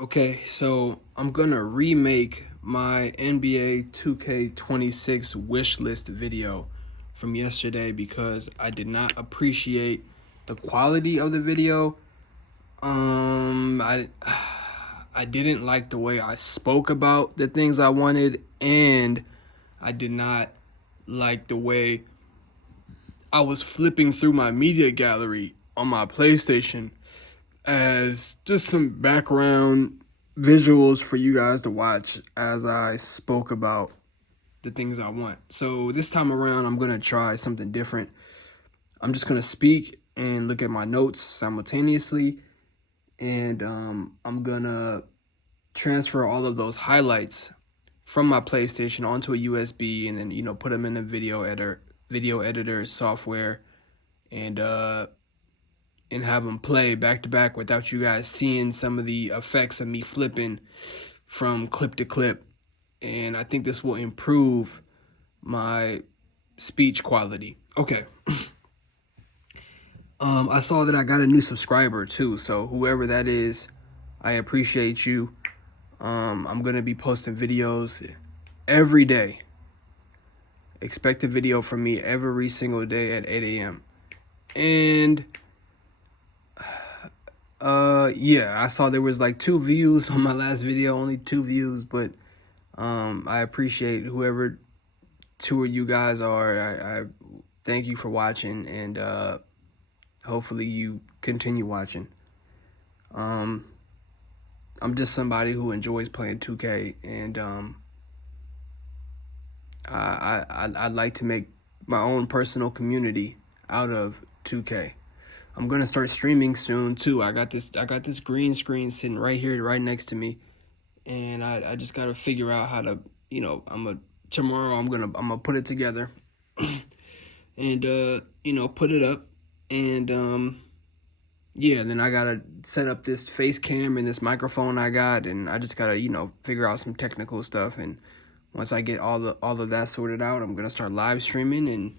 Okay, so I'm gonna remake my NBA 2K26 wish list video from yesterday because I did not appreciate the quality of the video. I I didn't like the way I spoke about the things I wanted, and I did not like the way I was flipping through my media gallery on my PlayStation as just some background visuals for you guys to watch as I spoke about the things I want. So this time around, I'm going to try something different. I'm just going to speak and look at my notes simultaneously. And I'm going to transfer all of those highlights from my PlayStation onto a USB and then, put them in a video editor software and have them play back to back without you guys seeing some of the effects of me flipping from clip to clip. And I think this will improve my speech quality. Okay. I saw that I got a new subscriber too, so whoever that is, I appreciate you. I'm gonna be posting videos every day. Expect a video from me every single day at 8 a.m. And yeah, I saw there was like 2 views on my last video, only 2 views, but I appreciate whoever 2 of you guys are. I thank you for watching, and hopefully you continue watching. I'm just somebody who enjoys playing 2K, and I'd like to make my own personal community out of 2K. I'm gonna start streaming soon too. I got this green screen sitting right here, right next to me, and I just gotta figure out how to, tomorrow I'm gonna put it together, and put it up, and yeah, then I gotta set up this face cam and this microphone I got, and I just gotta figure out some technical stuff, and once I get all of that sorted out, I'm gonna start live streaming, and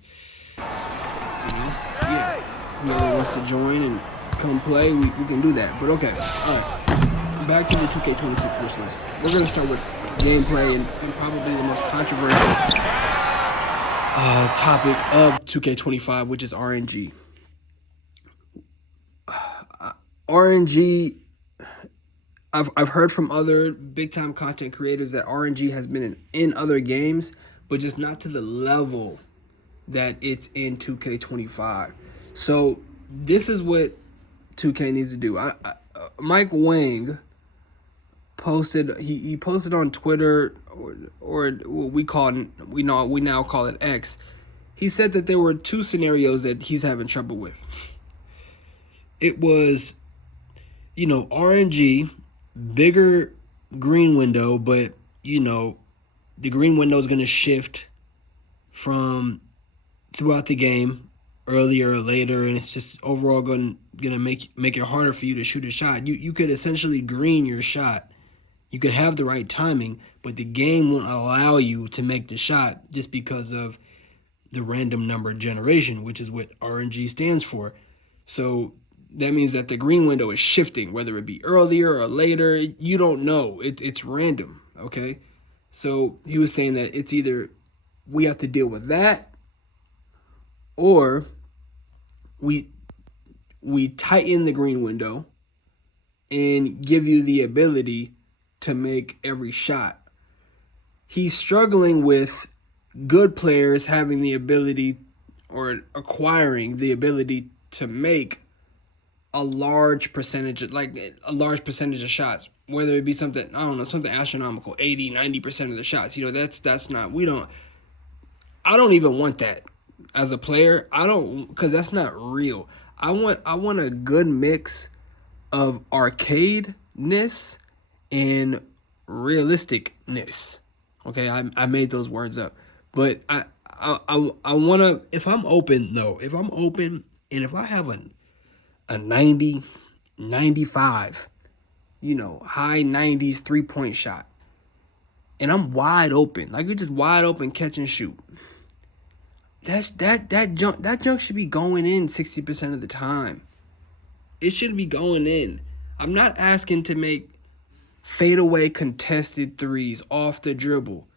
yeah, whoever wants to join and come play, we can do that. But okay, all right, back to the 2K26 wish list. We're gonna start with gameplay and probably the most controversial topic of 2K25, which is RNG. RNG, I've heard from other big time content creators that RNG has been in other games, but just not to the level that it's in 2K25. So this is what 2K needs to do. Mike Wang posted, he posted on Twitter, or we now call it X. He said that there were 2 scenarios that he's having trouble with. It was, RNG, bigger green window, but the green window is going to shift from throughout the game, earlier or later, and it's just overall going to make it harder for you to shoot a shot. You could essentially green your shot. You could have the right timing, but the game won't allow you to make the shot just because of the random number generation, which is what RNG stands for. So that means that the green window is shifting, whether it be earlier or later. You don't know. It's random, okay? So he was saying that it's either we have to deal with that, or we tighten the green window and give you the ability to make every shot. He's struggling with good players having the ability or acquiring the ability to make a large percentage of shots, whether it be something, I don't know, something astronomical, 80-90% of the shots. That's not, I don't even want that as a player. I don't, because that's not real. I want a good mix of arcade-ness and realisticness. Okay, I made those words up, but I want to. If I'm open, and if I have a 90, 95, high 90s 3-point shot, and I'm wide open, like you're just wide open catch and shoot. That junk should be going in 60% of the time. It should be going in. I'm not asking to make fadeaway contested threes off the dribble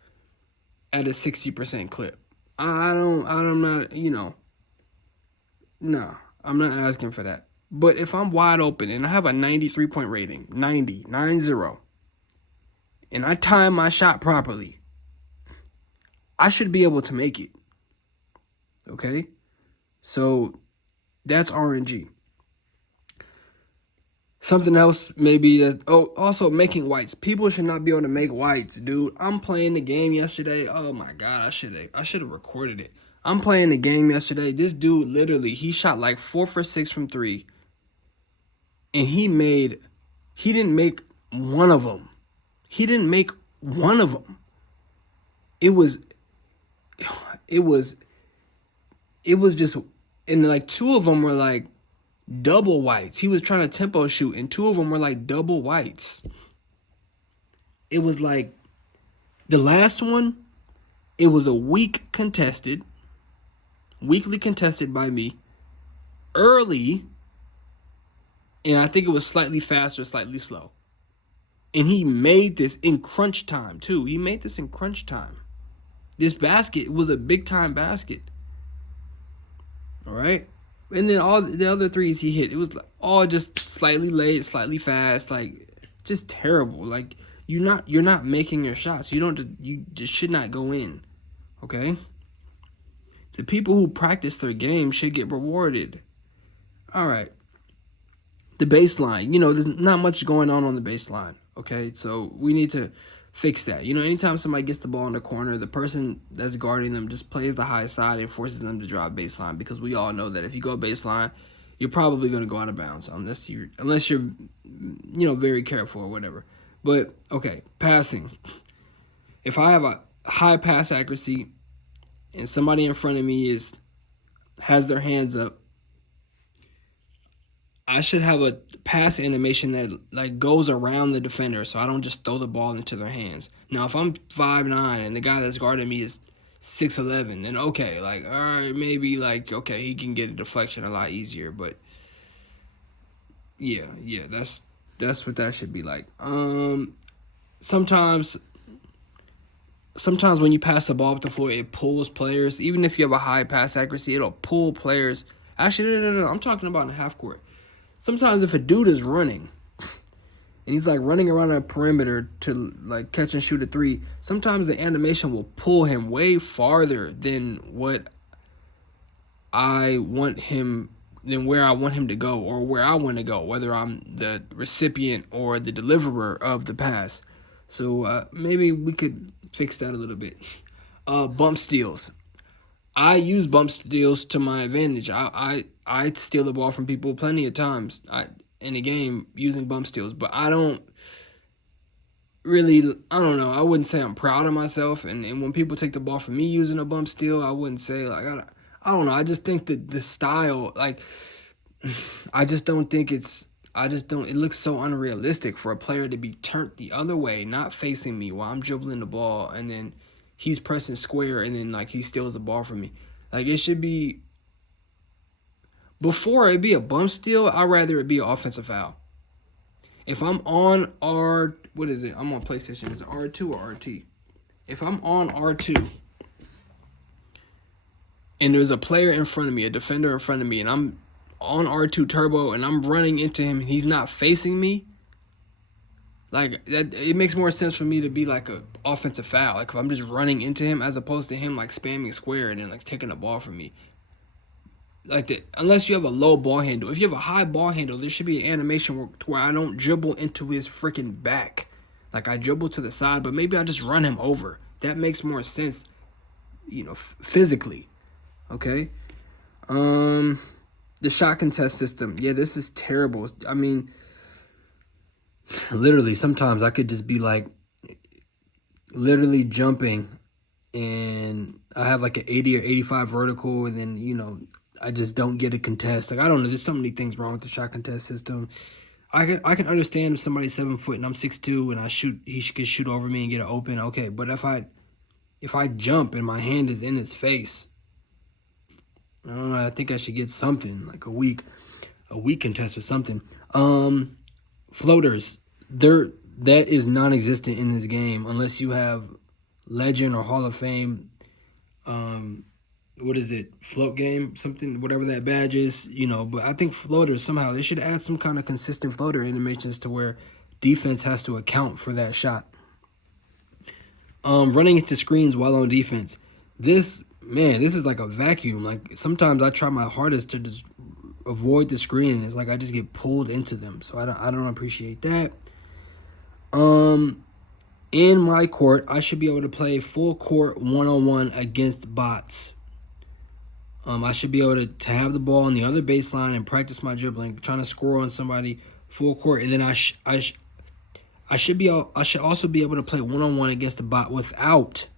at a 60% clip. I'm not, no, I'm not asking for that. But if I'm wide open and I have a 93-point rating, 90, and I time my shot properly, I should be able to make it. Okay? So that's RNG. Something else maybe that, also making whites. People should not be able to make whites, dude. I'm playing the game yesterday. Oh my god, I should have recorded it. I'm playing the game yesterday. This dude literally, he shot like 4 for 6 from 3. And he didn't make one of them. He didn't make one of them. It was just, and like 2 of them were like double whites. He was trying to tempo shoot, and 2 of them were like double whites. It was like the last one, it was a weakly contested by me early, and I think it was slightly faster, slightly slow. And he made this in crunch time too. This basket was a big time basket. All right. And then all the other threes he hit, it was all just slightly late, slightly fast, like just terrible. Like you're not making your shots. You just should not go in. Okay? The people who practice their game should get rewarded. All right. The baseline, there's not much going on the baseline. Okay? So we need to fix that. Anytime somebody gets the ball in the corner, the person that's guarding them just plays the high side and forces them to drive baseline, because we all know that if you go baseline, you're probably going to go out of bounds unless you're very careful or whatever. But okay, passing. If I have a high pass accuracy and somebody in front of me has their hands up, I should have a pass animation that like goes around the defender, so I don't just throw the ball into their hands. Now, if I'm 5'9" and the guy that's guarding me is 6'11", then okay, like all right, maybe like okay, he can get a deflection a lot easier. But yeah, that's what that should be like. Sometimes when you pass the ball up the floor, it pulls players. Even if you have a high pass accuracy, it'll pull players. Actually, no. I'm talking about in the half court. Sometimes if a dude is running and he's like running around a perimeter to like catch and shoot a 3, sometimes the animation will pull him way farther than what I want him, than where I want him to go or where I want to go, whether I'm the recipient or the deliverer of the pass. So maybe we could fix that a little bit. Bump steals. I use bump steals to my advantage. I steal the ball from people plenty of times in the game using bump steals, but I don't know. I wouldn't say I'm proud of myself. And when people take the ball from me using a bump steal, I wouldn't say like, I don't know. I just think that the style, like, it looks so unrealistic for a player to be turned the other way, not facing me while I'm dribbling the ball, and then he's pressing square, and then like he steals the ball from me. Like it should be, before it be a bump steal, I'd rather it be an offensive foul. If I'm on I'm on PlayStation. Is it R2 or RT? If I'm on R2 and there's a player in front of me, a defender in front of me, and I'm on R2 Turbo and I'm running into him and he's not facing me, like that, it makes more sense for me to be like a offensive foul. Like if I'm just running into him as opposed to him like spamming square and then like taking the ball from me. Like that, unless you have a low ball handle. If you have a high ball handle, there should be an animation where I don't dribble into his freaking back. Like I dribble to the side, but maybe I just run him over. That makes more sense, physically. Okay? The shot contest system. Yeah, this is terrible. I mean, literally, sometimes I could just be like literally jumping and I have like an 80 or 85 vertical, and then, I just don't get a contest. Like, I don't know. There's so many things wrong with the shot contest system. I can understand if somebody's 7 foot and I'm 6'2" and he could shoot over me and get an open. Okay, but if I jump and my hand is in his face, I don't know. I think I should get something like a weak contest or something. Floaters. that is non-existent in this game unless you have Legend or Hall of Fame. What is it? Float game, something, whatever that badge is, But I think floaters somehow they should add some kind of consistent floater animations to where defense has to account for that shot. Running into screens while on defense. This is like a vacuum. Like sometimes I try my hardest to just avoid the screen, and it's like I just get pulled into them. So I don't appreciate that. In my court, I should be able to play full court 1-on-1 against bots. I should be able to have the ball on the other baseline and practice my dribbling, trying to score on somebody full court, and then I should also be able to play 1-on-1 against the bot without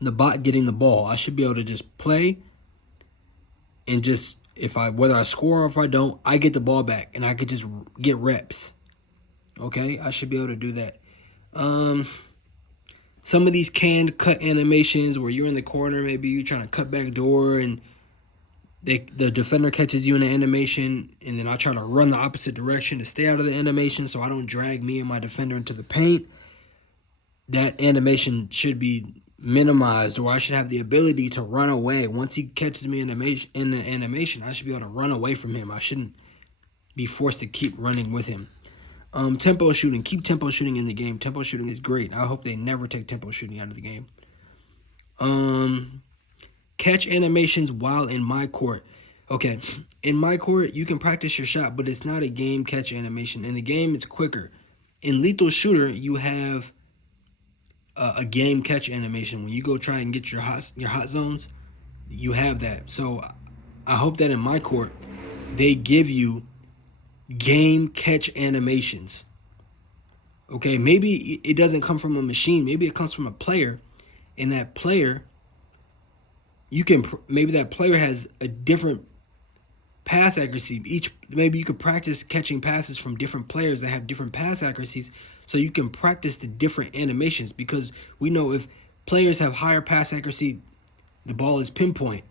the bot getting the ball. I should be able to just play and just whether I score or if I don't, I get the ball back and I could just get reps. Okay, I should be able to do that. Some of these canned cut animations where you're in the corner, maybe you're trying to cut back door and the defender catches you in the animation, and then I try to run the opposite direction to stay out of the animation so I don't drag me and my defender into the paint. That animation should be minimized, or I should have the ability to run away. Once he catches me in the animation, I should be able to run away from him. I shouldn't be forced to keep running with him. Tempo shooting. Keep tempo shooting in the game. Tempo shooting is great. I hope they never take tempo shooting out of the game. Catch animations while in my court. Okay, in my court, you can practice your shot, but it's not a game catch animation. In the game, it's quicker. In Lethal Shooter, you have a game catch animation. When you go try and get your hot zones, you have that. So I hope that in my court, they give you game catch animations. Okay, maybe it doesn't come from a machine. Maybe it comes from a player, and that player, maybe that player has a different pass accuracy. Maybe you could practice catching passes from different players that have different pass accuracies, so you can practice the different animations, because we know if players have higher pass accuracy, the ball is pinpoint.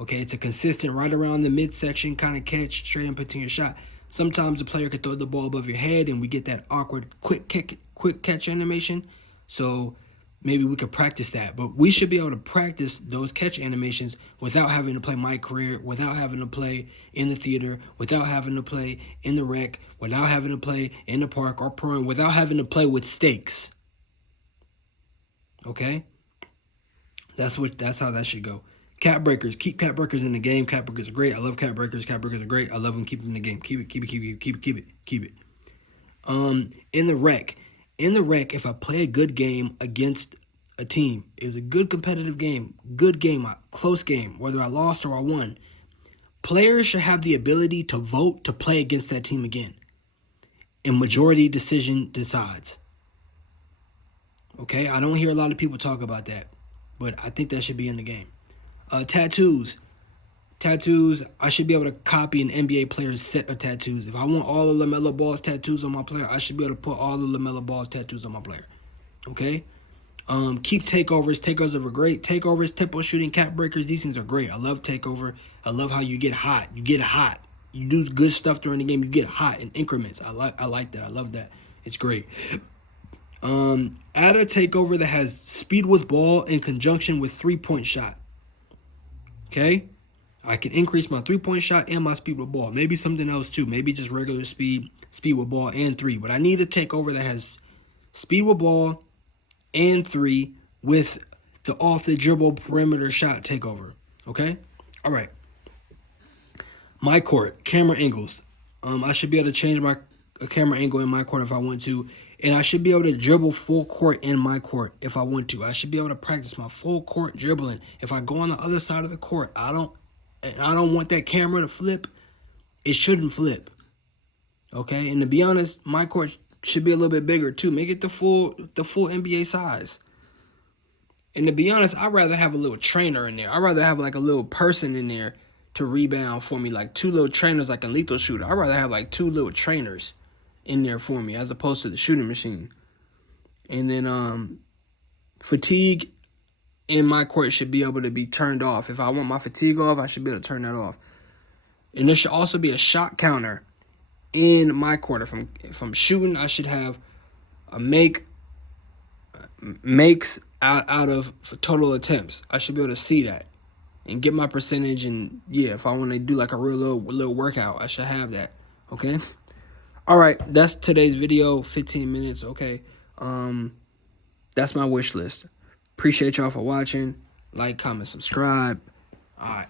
Okay, it's a consistent right around the midsection kind of catch, straight up into your shot. Sometimes the player could throw the ball above your head and we get that awkward quick catch animation. So maybe we could practice that. But we should be able to practice those catch animations without having to play My Career, without having to play in the theater, without having to play in the rec, without having to play in the park or prone, without having to play with stakes. Okay? That's how that should go. Cat breakers. Keep cat breakers in the game. Cat breakers are great. I love cat breakers. Cat breakers are great. I love them. Keep them in the game. Keep it. In the rec, if I play a good game against a team, is a good competitive game, close game, whether I lost or I won, players should have the ability to vote to play against that team again. And majority decision decides. Okay, I don't hear a lot of people talk about that, but I think that should be in the game. Tattoos, I should be able to copy an NBA player's set of tattoos. If I want all of LaMelo Ball's tattoos on my player, I should be able to put all of LaMelo Ball's tattoos on my player. Okay? Keep takeovers. Takeovers are great. Takeovers, tempo shooting, cat breakers, these things are great. I love takeover. I love how you get hot. You do good stuff during the game. You get hot in increments. I like that. I love that. It's great. Add a takeover that has speed with ball in conjunction with 3-point shot. Okay? I can increase my 3-point shot and my speed with ball. Maybe something else too. Maybe just regular speed with ball and 3. But I need a takeover that has speed with ball and 3 with the off the dribble perimeter shot takeover. Okay? All right. My court, camera angles. I should be able to change my camera angle in my court if I want to. And I should be able to dribble full court in my court if I want to. I should be able to practice my full court dribbling. If I go on the other side of the court, I don't want that camera to flip. It shouldn't flip. Okay? And to be honest, my court should be a little bit bigger too. Make it the full NBA size. And to be honest, I'd rather have a little trainer in there. I'd rather have like a little person in there to rebound for me, like 2 little trainers like a Lethal Shooter. I'd rather have like 2 little trainers in there for me as opposed to the shooting machine. And then fatigue in my court should be able to be turned off. If I want my fatigue off, I should be able to turn that off. And there should also be a shot counter in my court. If I'm shooting, I should have makes out of total attempts. I should be able to see that and get my percentage. And yeah, if I want to do like a real little workout, I should have that. Okay. All right, that's today's video. 15 minutes. Okay. That's my wish list. Appreciate y'all for watching. Like, comment, subscribe. All right.